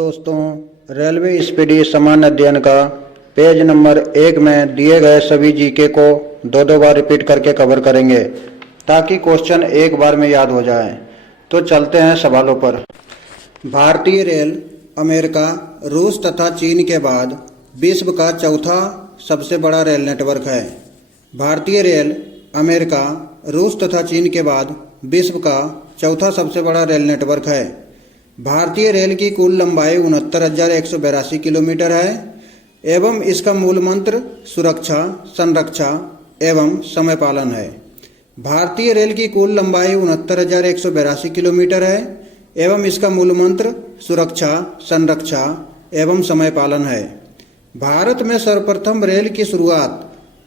दोस्तों, railway speedy सामान्य अध्ययन का पेज नंबर 1 में दिए गए सभी जीके को दो बार रिपीट करके कवर करेंगे ताकि क्वेश्चन एक बार में याद हो जाए। तो चलते हैं सवालों पर। भारतीय रेल अमेरिका, रूस तथा चीन के बाद विश्व का चौथा सबसे बड़ा रेल नेटवर्क है। भारतीय रेल अमेरिका, रूस तथा चीन के बाद विश्व का चौथा सबसे बड़ा रेल नेटवर्क है। भारतीय रेल की कुल लंबाई 69,182 किलोमीटर है एवं इसका मूल मंत्र सुरक्षा, संरक्षा एवं समय पालन है। भारतीय रेल की कुल लंबाई 69,182 किलोमीटर है एवं इसका मूल मंत्र सुरक्षा, संरक्षा एवं समय पालन है। भारत में सर्वप्रथम रेल की शुरुआत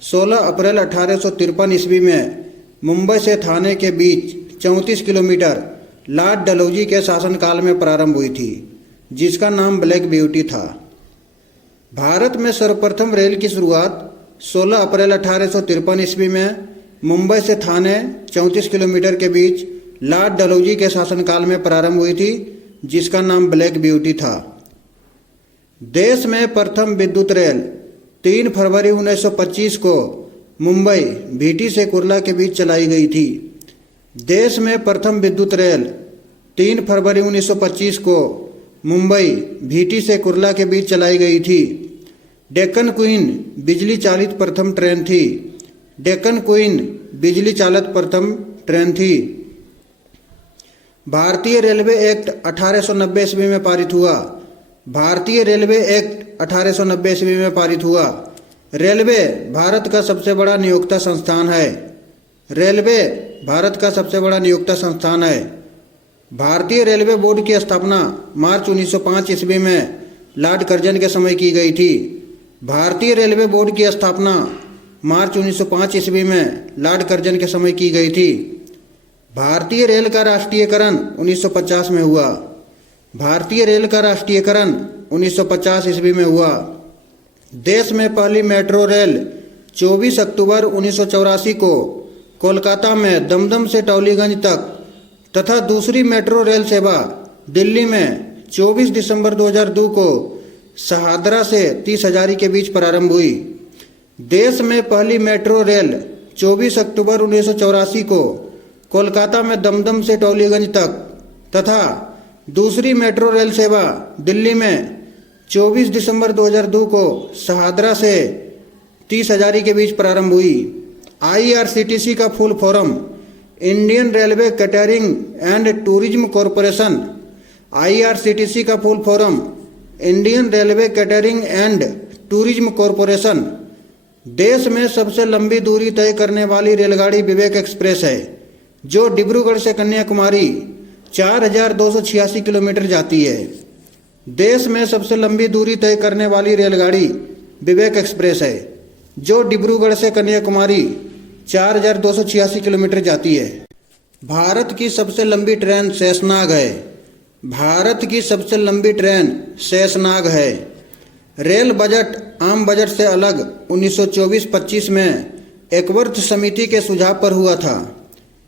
16 अप्रैल 1853 ईस्वी में मुंबई से थाने के बीच 34 किलोमीटर लॉर्ड डलहौजी के शासनकाल में प्रारंभ हुई थी, जिसका नाम ब्लैक ब्यूटी था। भारत में सर्वप्रथम रेल की शुरुआत 16 अप्रैल 1853 ईस्वी में मुंबई से थाने 34 किलोमीटर के बीच लॉर्ड डलहौजी के शासनकाल में प्रारंभ हुई थी, जिसका नाम ब्लैक ब्यूटी था। देश में प्रथम विद्युत रेल 3 फरवरी 1925 को मुंबई भीटी से कुर्ला के बीच चलाई गई थी। देश में प्रथम विद्युत रेल 3 फरवरी 1925 को मुंबई भीटी से कुर्ला के बीच चलाई गई थी। डेक्कन क्वीन बिजली चालित प्रथम ट्रेन थी। डेक्कन क्वीन बिजली चालित प्रथम ट्रेन थी। भारतीय रेलवे एक्ट 1890 ईस्वी में पारित हुआ। भारतीय रेलवे एक्ट 1890 ईस्वी में पारित हुआ। रेलवे भारत का सबसे बड़ा नियोक्ता संस्थान है। रेलवे भारत का सबसे बड़ा नियोक्ता संस्थान है। भारतीय रेलवे बोर्ड की स्थापना मार्च 1905 ईस्वी में लॉर्ड कर्जन के समय की गई थी। भारतीय रेलवे बोर्ड की स्थापना मार्च 1905 ईस्वी में लॉर्ड कर्जन के समय की गई थी। भारतीय रेल का राष्ट्रीयकरण 1950 में हुआ। भारतीय रेल का राष्ट्रीयकरण 1950 ईस्वी में हुआ। देश में पहली मेट्रो रेल 24 अक्टूबर 1984 को कोलकाता में दमदम से टौलीगंज तक तथा दूसरी मेट्रो रेल सेवा दिल्ली में 24 दिसंबर 2002 को शहादरा से 30 हजारी के बीच प्रारंभ हुई। देश में पहली मेट्रो रेल 24 अक्टूबर 1984 को कोलकाता में दमदम से टौलीगंज तक तथा दूसरी मेट्रो रेल सेवा दिल्ली में 24 दिसंबर 2002 को शहादरा से 30 हजारी के बीच प्रारंभ हुई। IRCTC का full form Indian railway catering and tourism corporation. IRCTC का full form Indian railway catering and tourism corporation. देश में सबसे लंबी दूरी तय करने वाली रेलगाड़ी विवेक एक्सप्रेस है, जो डिब्रूगढ़ से कन्याकुमारी 4,286 किलोमीटर जाती है। देश में सबसे लंबी दूरी तय करने वाली रेलगाड़ी विवेक एक्सप्रेस है, जो डिब्रूगढ़ से कन्याकुमारी 4,286 किलोमीटर जाती है। भारत की सबसे लंबी ट्रेन शेषनाग है। भारत की सबसे लंबी ट्रेन शेषनाग है। रेल बजट आम बजट से अलग 1924-25 में एकवर्थ समिति के सुझाव पर हुआ था।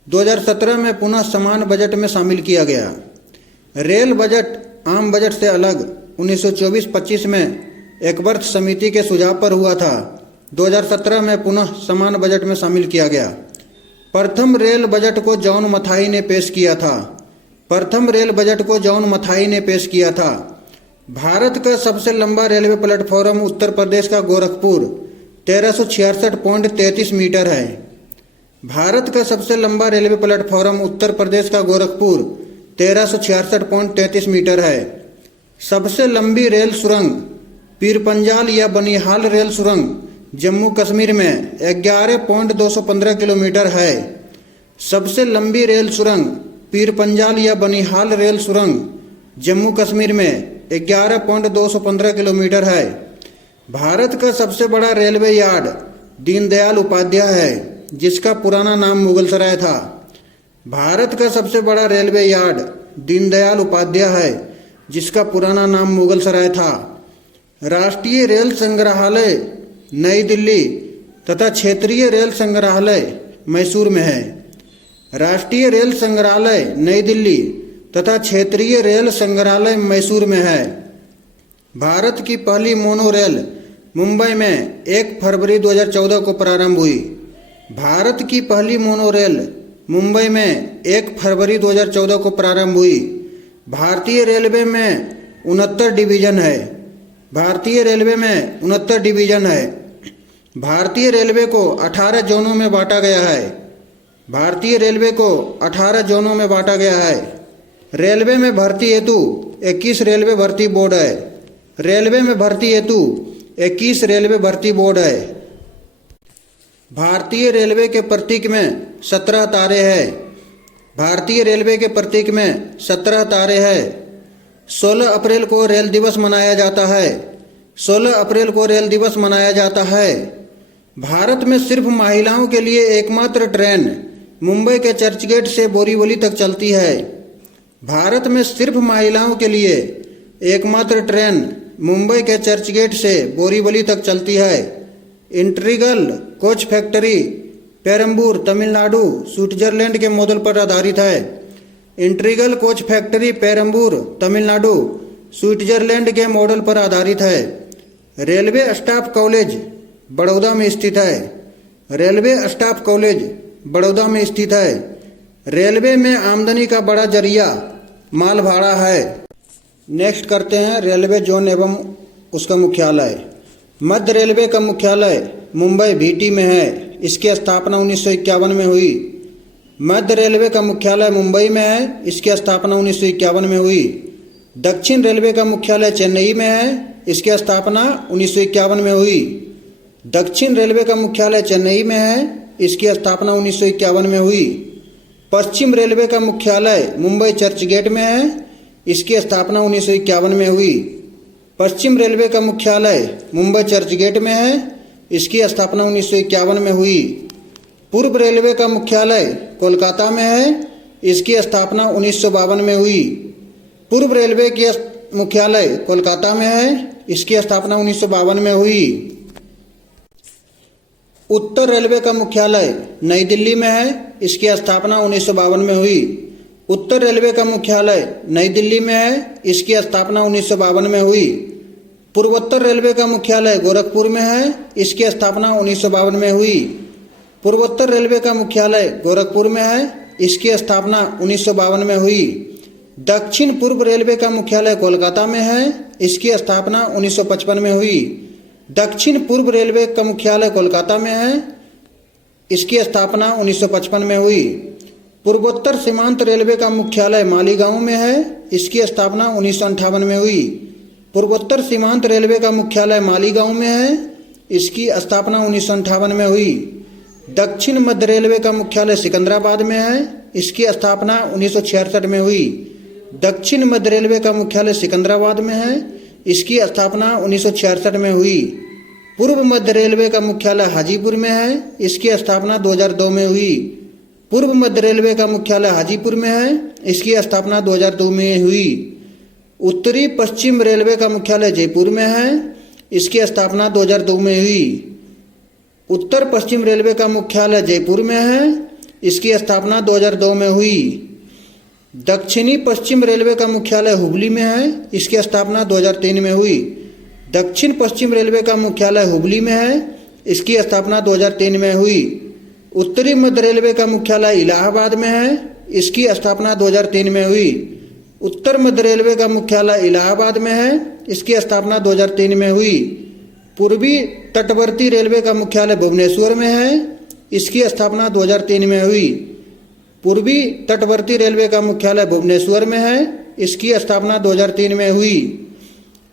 2017 में पुनः समान बजट में शामिल किया गया। रेल बजट आम बजट से अलग 1924-25 में एकवर्थ समिति के सुझाव पर हुआ था। 2017 में पुनः समान बजट में शामिल किया गया। प्रथम रेल बजट को जॉन मथाई ने पेश किया था। प्रथम रेल बजट को जॉन मथाई ने पेश किया था। भारत का सबसे लंबा रेलवे प्लेटफॉर्म उत्तर प्रदेश का गोरखपुर 1366.33 मीटर है। भारत का सबसे लंबा रेलवे प्लेटफॉर्म उत्तर प्रदेश का गोरखपुर 1366.33 मीटर है। सबसे लंबी रेल सुरंग पीरपंजाल या बनिहाल रेल सुरंग जम्मू कश्मीर में 11.215 किलोमीटर है। सबसे लंबी रेल सुरंग पीरपंजाल या बनिहाल रेल सुरंग जम्मू कश्मीर में 11.215 किलोमीटर है। भारत का सबसे बड़ा रेलवे यार्ड दीनदयाल उपाध्याय है, जिसका पुराना नाम मुगलसराय था। भारत का सबसे बड़ा रेलवे यार्ड दीनदयाल उपाध्याय है, जिसका पुराना नाम मुगलसराय था। राष्ट्रीय रेल संग्रहालय नई दिल्ली तथा क्षेत्रीय रेल संग्रहालय मैसूर में है। राष्ट्रीय रेल संग्रहालय नई दिल्ली तथा क्षेत्रीय रेल संग्रहालय मैसूर में है। भारत की पहली मोनो रेल मुंबई में 1 फरवरी 2014 को प्रारंभ हुई। भारत की पहली मोनो रेल मुंबई में 1 फरवरी 2014 को प्रारंभ हुई। भारतीय रेलवे में 69 डिवीजन है। भारतीय रेलवे में 69 डिवीजन है। भारतीय रेलवे को 18 जोनों में बांटा गया है। भारतीय रेलवे को 18 जोनों में बांटा गया है। रेलवे में भर्ती हेतु 21 रेलवे भर्ती बोर्ड है। रेलवे में भर्ती हेतु 21 रेलवे भर्ती बोर्ड है। भारतीय रेलवे के प्रतीक में 17 तारे हैं। भारतीय रेलवे के प्रतीक में 17 तारे हैं। 16 अप्रैल को रेल दिवस मनाया जाता है। 16 अप्रैल को रेल दिवस मनाया जाता है। भारत में सिर्फ महिलाओं के लिए एकमात्र ट्रेन मुंबई के चर्चगेट से बोरीवली तक चलती है। भारत में सिर्फ महिलाओं के लिए एकमात्र ट्रेन मुंबई के चर्चगेट से बोरीवली तक चलती है। Integral coach factory Perambur Tamil Nadu Switzerland के मॉडल पर आधारित है। Integral coach factory Perambur Tamil Nadu Switzerland के मॉडल पर आधारित है। रेलवे स्टाफ कॉलेज बड़ौदा में स्थित है। रेलवे स्टाफ कॉलेज बड़ौदा में स्थित है। रेलवे में आमदनी का बड़ा जरिया माल भाड़ा है। नेक्स्ट करते हैं रेलवे जोन एवं उसका मुख्यालय। मध्य रेलवे का मुख्यालय मुंबई भीटी में है। इसकी स्थापना 1951 में हुई। मध्य रेलवे का मुख्यालय मुंबई में है। इसकी स्थापना 1951 में हुई। दक्षिण रेलवे का मुख्यालय चेन्नई में है। इसकी स्थापना 1951 में हुई। दक्षिण रेलवे का मुख्यालय चेन्नई में है। इसकी स्थापना 1951 में हुई। पश्चिम रेलवे का मुख्यालय मुंबई चर्चगेट में है। इसकी स्थापना 1951 में हुई। पश्चिम रेलवे का मुख्यालय मुंबई चर्चगेट में है। इसकी स्थापना 1951 में हुई। पूर्व रेलवे का मुख्यालय कोलकाता में है। इसकी स्थापना 1952 में हुई। पूर्व रेलवे की मुख्यालय कोलकाता में है। इसकी स्थापना 1952 में हुई। उत्तर रेलवे का मुख्यालय नई दिल्ली में है। इसकी स्थापना 1952 में हुई। उत्तर रेलवे का मुख्यालय नई दिल्ली में है। इसकी स्थापना 1952 में हुई। पूर्वोत्तर रेलवे का मुख्यालय गोरखपुर में है। इसकी स्थापना 1952 में हुई। पूर्वोत्तर रेलवे का मुख्यालय गोरखपुर में है। इसकी स्थापना 1952 में हुई। दक्षिण पूर्व रेलवे का मुख्यालय कोलकाता में है। इसकी स्थापना 1955 में हुई। दक्षिण पूर्व रेलवे का मुख्यालय कोलकाता में है। इसकी स्थापना 1955 में हुई। पूर्वोत्तर सीमांत रेलवे का मुख्यालय मालीगांव में है। इसकी स्थापना 1958 में हुई। पूर्वोत्तर सीमांत रेलवे का मुख्यालय मालीगांव में है। इसकी स्थापना 1958 में हुई। दक्षिण मध्य रेलवे का मुख्यालय सिकंदराबाद में है। इसकी स्थापना 1966 में हुई। दक्षिण मध्य रेलवे का मुख्यालय सिकंदराबाद में है। इसकी स्थापना 1966 में हुई। पूर्व मध्य रेलवे का मुख्यालय हाजीपुर में है। इसकी स्थापना 2002 में हुई। पूर्व मध्य रेलवे का मुख्यालय हाजीपुर में है। इसकी स्थापना 2002 में हुई। उत्तरी पश्चिम रेलवे का मुख्यालय जयपुर में है। इसकी स्थापना 2002 में हुई। उत्तर पश्चिम रेलवे का मुख्यालय जयपुर में है। इसकी स्थापना 2002 में हुई। दक्षिणी पश्चिम रेलवे का मुख्यालय हुबली में है। इसकी स्थापना 2003 में हुई। दक्षिण पश्चिम रेलवे का मुख्यालय हुबली में है। इसकी स्थापना 2003 में हुई। उत्तरी मध्य रेलवे का मुख्यालय इलाहाबाद में है। इसकी स्थापना 2003 में हुई। उत्तर मध्य रेलवे का मुख्यालय इलाहाबाद में है। इसकी स्थापना 2003 में हुई। पूर्वी तटवर्ती रेलवे का मुख्यालय भुवनेश्वर में है। इसकी स्थापना 2003 में हुई। पूर्वी तटवर्ती रेलवे का मुख्यालय भुवनेश्वर में है। इसकी स्थापना 2003 में हुई।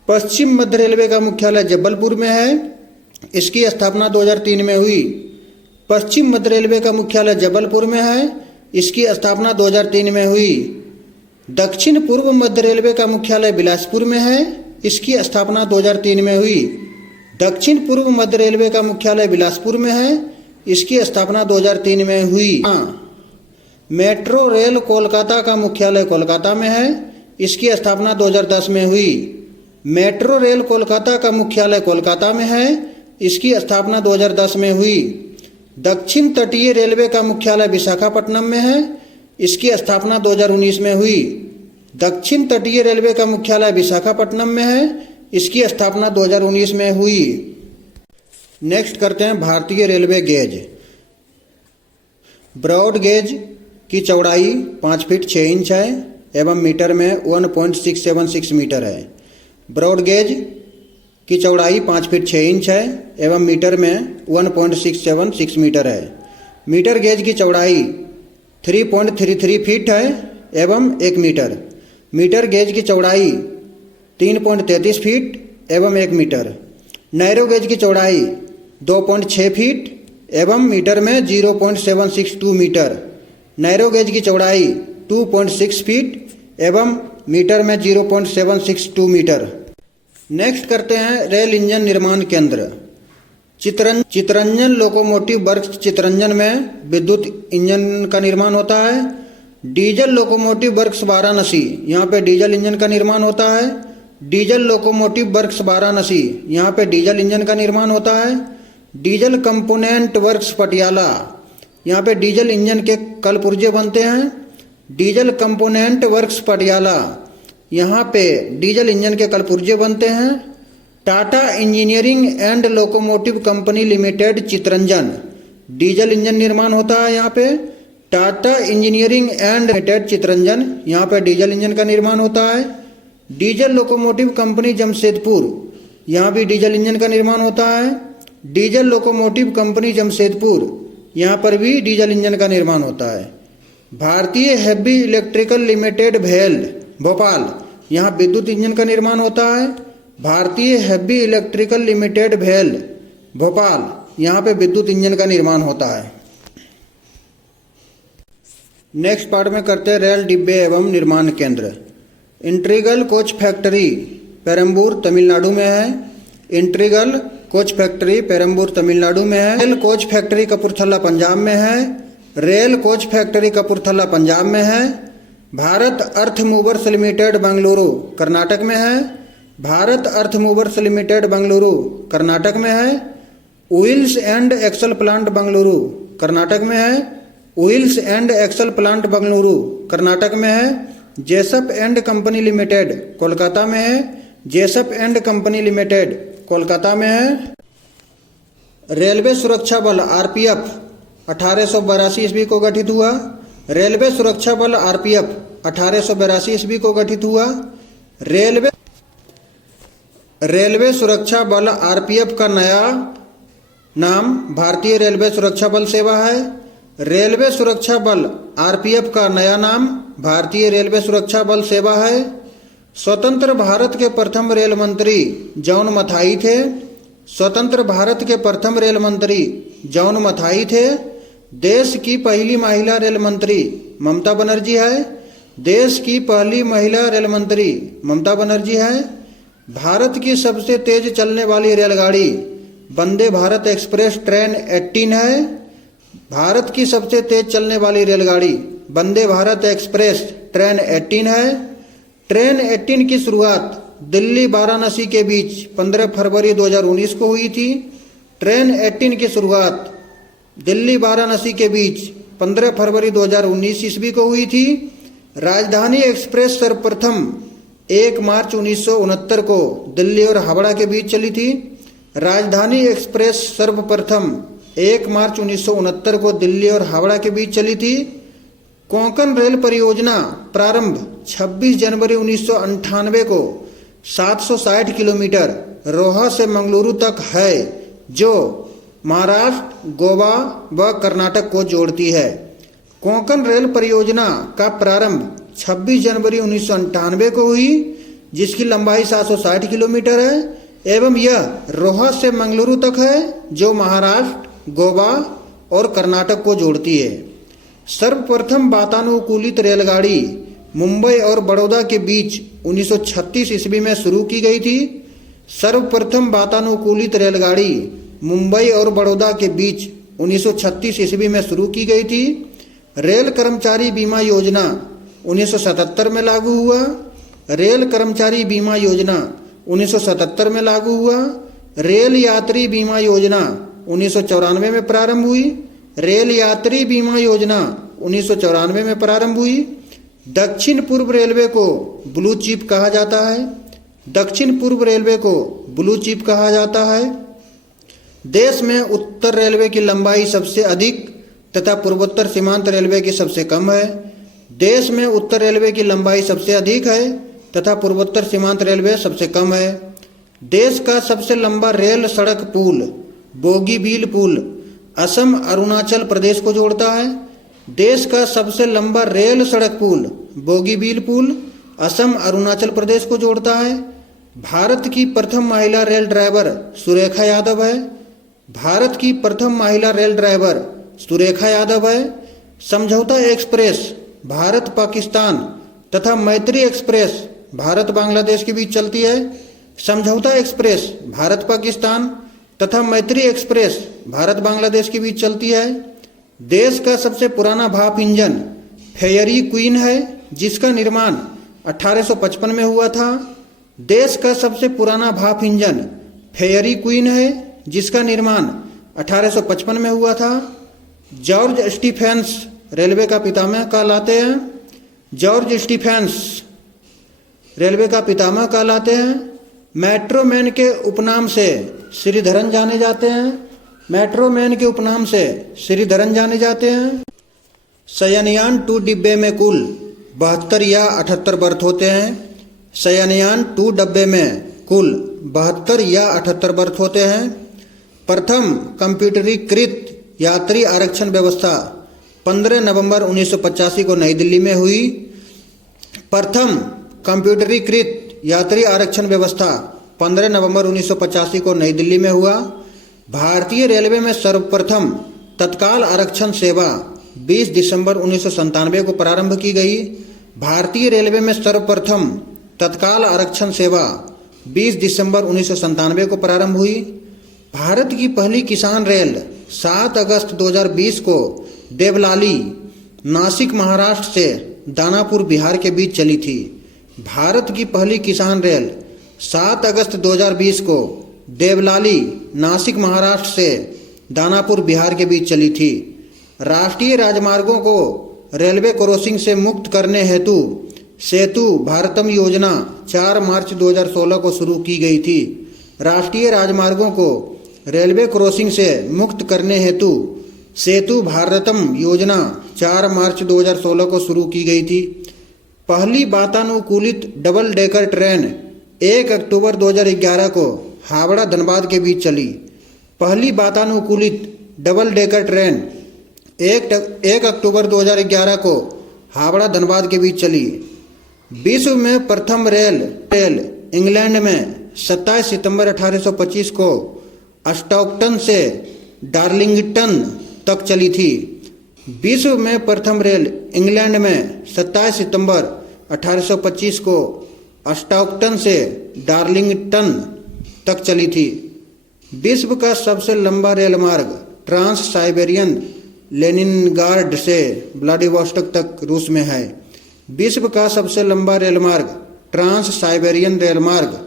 पश्चिम मध्य रेलवे का मुख्यालय जबलपुर में है। इसकी स्थापना 2003 में हुई। पश्चिम मध्य रेलवे का मुख्यालय जबलपुर में है। इसकी स्थापना 2003 में हुई। दक्षिण पूर्व मध्य रेलवे का मुख्यालय बिलासपुर में है। इसकी स्थापना 2003 में हुई। दक्षिण पूर्व मध्य रेलवे का मुख्यालय बिलासपुर में है। इसकी स्थापना 2003 में हुई। मेट्रो रेल कोलकाता का मुख्यालय कोलकाता में है। इसकी स्थापना 2010 में हुई। मेट्रो रेल कोलकाता का मुख्यालय कोलकाता में है। इसकी स्थापना 2010 में हुई। दक्षिण तटीय रेलवे का मुख्यालय विशाखापट्टनम में है। इसकी स्थापना 2019 में हुई। दक्षिण तटीय रेलवे का मुख्यालय विशाखापट्टनम में है। इसकी स्थापना 2019 में हुई। नेक्स्ट करते हैं भारतीय रेलवे गेज। ब्रॉड गेज की चौड़ाई 5 फीट 6 इंच है एवं मीटर में 1.676 मीटर है। ब्रॉड गेज की चौड़ाई 5 फीट 6 इंच है एवं मीटर में 1.676 मीटर है। मीटर गेज की चौड़ाई 3.33 फीट है एवं 1 मीटर। मीटर गेज की चौड़ाई 3.33 फीट एवं 1 मीटर। नैरो गेज की चौड़ाई 2.6 फीट एवं मीटर में 0.762 मीटर। नैरो गेज की चौड़ाई 2.6 फीट एवं मीटर में 0.762 मीटर। नेक्स्ट करते हैं रेल इंजन निर्माण केंद्र। चितरंजन लोकोमोटिव वर्क्स चितरंजन में विद्युत इंजन का निर्माण होता है। डीजल लोकोमोटिव वर्क्स वाराणसी, यहाँ पे डीजल इंजन का निर्माण होता है। डीजल लोकोमोटिव वर्क्स वाराणसी, यहाँ पे डीजल इंजन का निर्माण होता है। डीजल कंपोनेंट वर्क्स पटियाला, यहाँ पे डीजल इंजन के कलपुर्जे बनते हैं। डीजल कंपोनेंट वर्क्स पटियाला, यहाँ पे डीजल इंजन के कलपुर्जे बनते हैं। Tata engineering and locomotive company limited Chittaranjan, diesel engine निर्माण होता है यहाँ पे। Tata engineering and limited Chittaranjan, यहाँ पे डीजल इंजन का निर्माण होता है। डीजल लोकोमोटिव कंपनी जमशेदपुर, यहाँ भी डीजल इंजन का निर्माण होता है। डीजल लोकोमोटिव कंपनी जमशेदपुर, यहाँ पर भी डीजल इंजन का निर्माण होता है। भारतीय हेवी इलेक्ट्रिकल लिमिटेड भेल भोपाल, यहाँ विद्युत इंजन का निर्माण होता है। भारतीय हेवी इलेक्ट्रिकल लिमिटेड भेल भोपाल, यहाँ पे विद्युत इंजन का निर्माण होता है। नेक्स्ट पार्ट में करते हैं रेल डिब्बे एवं निर्माण केंद्र। Integral coach factory Perambur Tamil Nadu में है। Integral coach factory Perambur Tamil Nadu में है। Rail coach factory Kapurthala Punjab में है। Rail coach factory Kapurthala Punjab में है। Bharat earth movers limited Bengaluru Karnataka में है। Bharat earth movers limited Bengaluru Karnataka में है। Wheels and axle plant Bengaluru Karnataka में है। Wheels and axle plant Bengaluru Karnataka में है। Jessop and company limited Kolkata में है। Jessop and company limited Kolkata में है। रेलवे सुरक्षा बल आरपीएफ 1882 ईस्वी को गठित हुआ। रेलवे सुरक्षा बल आरपीएफ 1882 ईस्वी को गठित हुआ। रेलवे सुरक्षा बल आरपीएफ का नया नाम भारतीय रेलवे सुरक्षा बल सेवा है। रेलवे सुरक्षा बल आरपीएफ का नया नाम भारतीय रेलवे सुरक्षा बल सेवा है। स्वतंत्र भारत के प्रथम रेल मंत्री जॉन मथाई थे। स्वतंत्र भारत के प्रथम रेल मंत्री जॉन मथाई थे। देश की पहली महिला रेल मंत्री ममता बनर्जी है। देश की पहली महिला रेल मंत्री ममता बनर्जी है। भारत की सबसे तेज चलने वाली रेलगाड़ी वंदे भारत एक्सप्रेस ट्रेन 18 है। भारत की सबसे तेज चलने वाली रेलगाड़ी वंदे भारत एक्सप्रेस ट्रेन 18 है। ट्रेन 18 की शुरुआत दिल्ली वाराणसी के बीच 15 फरवरी 2019 को हुई थी। ट्रेन 18 की शुरुआत दिल्ली वाराणसी के बीच 15 फरवरी 2019 ईस्वी को हुई थी। राजधानी एक्सप्रेस सर्वप्रथम 1 मार्च 1969 को दिल्ली और हावड़ा के बीच चली थी। राजधानी एक्सप्रेस सर्वप्रथम 1 मार्च 1969 को दिल्ली और हावड़ा के बीच चली थी। कोंकण रेल परियोजना प्रारंभ 26 जनवरी 1998 को 760 किलोमीटर रोहा से मंगलुरु तक है, जो महाराष्ट्र, गोवा व कर्नाटक को जोड़ती है। कोंकण रेल परियोजना का प्रारंभ 26 जनवरी 1998 को हुई, जिसकी लंबाई 760 किलोमीटर है एवं यह रोहा से मंगलुरु तक है, जो महाराष्ट्र, गोवा और कर्नाटक को जोड़ती है। सर्वप्रथम वातानुकूलित रेलगाड़ी मुंबई और बड़ौदा के बीच 1936 ईस्वी में शुरू की गई थी। सर्वप्रथम वातानुकूलित रेलगाड़ी मुंबई और बड़ौदा के बीच 1936 ईस्वी में शुरू की गई थी। रेल कर्मचारी बीमा योजना 1977 में लागू हुआ। रेल कर्मचारी बीमा योजना 1977 में लागू हुआ। रेल यात्री बीमा योजना 1994 में प्रारंभ हुई। रेल यात्री बीमा योजना 1994 में प्रारंभ हुई। दक्षिण पूर्व रेलवे को ब्लू चिप कहा जाता है। दक्षिण पूर्व रेलवे को ब्लू चिप कहा जाता है। देश में उत्तर रेलवे की लंबाई सबसे अधिक तथा पूर्वोत्तर सीमांत रेलवे की सबसे कम है। देश में उत्तर रेलवे की लंबाई सबसे अधिक है तथा पूर्वोत्तर सीमांत रेलवे सबसे कम है। देश का सबसे लंबा रेल सड़क पुल बोगीबील पुल असम अरुणाचल प्रदेश को जोड़ता है। देश का सबसे लंबा रेल सड़क पुल बोगीबील पुल असम अरुणाचल प्रदेश को जोड़ता है। भारत की प्रथम महिला रेल ड्राइवर सुरेखा यादव है। भारत की प्रथम महिला रेल ड्राइवर सुरेखा यादव है। समझौता एक्सप्रेस भारत पाकिस्तान तथा मैत्री एक्सप्रेस भारत बांग्लादेश के बीच चलती है। समझौता एक्सप्रेस भारत पाकिस्तान तथा मैत्री एक्सप्रेस भारत बांग्लादेश के बीच चलती है। देश का सबसे पुराना भाप इंजन फेयरी क्वीन है, जिसका निर्माण 1855 में हुआ था। देश का सबसे पुराना भाप इंजन फेयरी क्वीन है, जिसका निर्माण 1855 में हुआ था। जॉर्ज स्टीफेंस रेलवे का पितामह कहलाते हैं। जॉर्ज स्टीफेंस रेलवे का पितामह कहलाते हैं। मेट्रो मैन के उपनाम से श्रीधरन जाने जाते हैं। मेट्रो मैन के उपनाम से श्रीधरन जाने जाते हैं। शयनयान 2 डिब्बे में कुल 72 या 78 बर्थ होते हैं। शयनयान 2 डब्बे में कुल 72 या 78 बर्थ होते हैं। प्रथम कंप्यूटरीकृत यात्री आरक्षण व्यवस्था 15 नवंबर 1985 को नई दिल्ली में हुई। प्रथम कंप्यूटरीकृत यात्री आरक्षण व्यवस्था 15 नवंबर 1985 को नई दिल्ली में हुआ। भारतीय रेलवे में सर्वप्रथम तत्काल आरक्षण सेवा 20 दिसंबर 1997 को प्रारंभ की गई। भारतीय रेलवे में सर्वप्रथम तत्काल आरक्षण सेवा 20 दिसंबर 1997 को प्रारंभ हुई। भारत की पहली किसान रेल 7 अगस्त 2020 को देवलाली नासिक महाराष्ट्र से दानापुर बिहार के बीच चली थी। भारत की पहली किसान रेल 7 अगस्त 2020 को देवलाली नासिक महाराष्ट्र से दानापुर बिहार के बीच चली थी। राष्ट्रीय राजमार्गों को रेलवे क्रॉसिंग से मुक्त करने हेतु सेतु भारतम योजना 4 मार्च 2016 को शुरू की गई थी। राष्ट्रीय राजमार्गों को रेलवे क्रॉसिंग से मुक्त करने हेतु सेतु भारतम योजना 4 मार्च 2016 को शुरू की गई थी। पहली वातानुकूलित डबल डेकर ट्रेन 1 अक्टूबर 2011 को हावड़ा धनबाद के बीच चली। पहली वातानुकूलित डबल डेकर ट्रेन 1 अक्टूबर 2011 को हावड़ा धनबाद के बीच चली। विश्व में प्रथम रेल इंग्लैंड में 27 सितंबर 1825 को स्टॉकटन से डार्लिंगटन तक चली थी। विश्व में प्रथम रेल इंग्लैंड में 27 सितंबर 1825 को स्टॉकटन से डार्लिंगटन तक चली थी। विश्व का सबसे लंबा रेल मार्ग ट्रांस साइबेरियन लेनिनग्राड से व्लादिवोस्टोक तक रूस में है। विश्व का सबसे लंबा रेल मार्ग ट्रांस साइबेरियन रेल मार्ग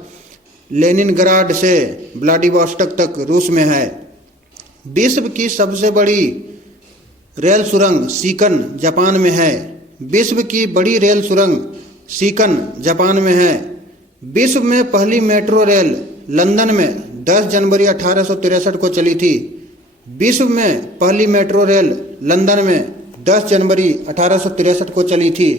लेनिनग्राड से व्लादिवोस्टोक तक रूस में है। विश्व की सबसे बड़ी रेल सुरंग सीकन जापान में है। विश्व की बड़ी रेल सुरंग सीकन जापान में है। विश्व में पहली मेट्रो रेल लंदन में 10 जनवरी 1863 को चली थी। विश्व में पहली मेट्रो रेल लंदन में 10 जनवरी 1863 को चली थी।